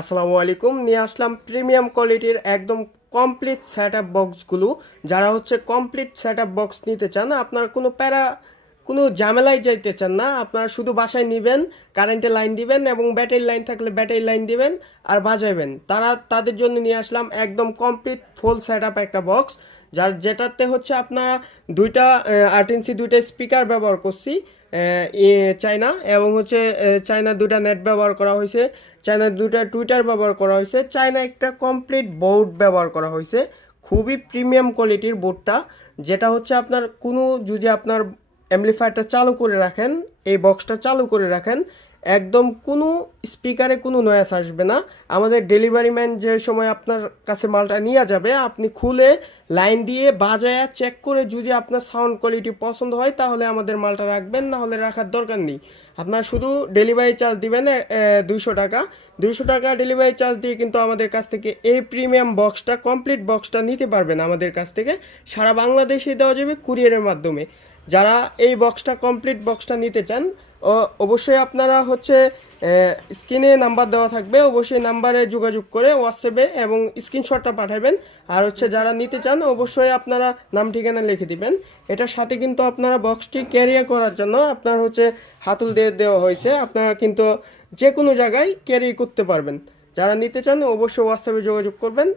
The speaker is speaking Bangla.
আসসালামু আলাইকুম। নিয়ে আসলাম প্রিমিয়াম কোয়ালিটির একদম কমপ্লিট সেট আপ বক্সগুলো। যারা হচ্ছে কমপ্লিট সেট আপ বক্স নিতে চান, আপনার কোনো ঝামেলায় যাইতে চান না, আপনারা শুধু বাসায় নেবেন, কারেন্টের লাইন দিবেন এবং ব্যাটারি লাইন থাকলে ব্যাটারি লাইন দিবেন আর বাজাবেন। তাদের জন্য নিয়ে আসলাম একদম কমপ্লিট ফুল সেট আপ একটা বক্স, যেটাতে হচ্ছে আপনারা 8 ইঞ্চি দুইটা স্পিকার ব্যবহার করছি, চায়না, এবং হচ্ছে চায়না দুইটা নেট ব্যবহার করা হয়েছে, চায়নার দুইটা টুইটার ব্যবহার করা হয়েছে, চায়না একটা কমপ্লিট বোর্ড ব্যবহার করা হয়েছে। খুবই প্রিমিয়াম কোয়ালিটির বোর্ডটা, যেটা হচ্ছে আপনার যদি আপনার অ্যাম্পলিফায়ারটা চালু করে রাখেন, এই বক্সটা চালু করে রাখেন, একদম কোনো স্পিকারে কোনো নয়েস আসবে না। আমাদের ডেলিভারি ম্যান যে সময় আপনার কাছে মালটা নিয়ে যাবে, আপনি খুলে লাইন দিয়ে বাজায়া চেক করে যদি আপনার সাউন্ড কোয়ালিটি পছন্দ হয় তাহলে আমাদের মালটা রাখবেন, না হলে রাখার দরকার নেই। আপনার শুধু ডেলিভারি চার্জ দিবেন 200 টাকা। 200 টাকা ডেলিভারি চার্জ দিয়ে কিন্তু আমাদের কাছ থেকে এই প্রিমিয়াম বক্সটা, কমপ্লিট বক্সটা নিতে পারবেন আমাদের কাছ থেকে। সারা বাংলাদেশে দেওয়া যাবে কুরিয়ারের মাধ্যমে। যারা এই বক্সটা, কমপ্লিট বক্সটা নিতে চান, অবশ্যই আপনারা হচ্ছে স্ক্রিনে নাম্বার দেওয়া থাকবে, অবশ্যই নাম্বারে যোগাযোগ করে হোয়াটসঅ্যাপে এবং স্ক্রিনশটটা পাঠাবেন। আর হচ্ছে যারা নিতে চান অবশ্যই আপনারা নাম ঠিকানা লিখে দিবেন। এটার সাথে কিন্তু আপনারা বক্সটি ক্যারিয়ার করার জন্য আপনার হচ্ছে হাতল দিয়ে দেওয়া হয়েছে, আপনারা কিন্তু যে কোনো জায়গায় ক্যারি করতে পারবেন। যারা নিতে চান অবশ্যই হোয়াটসঅ্যাপে যোগাযোগ করবেন।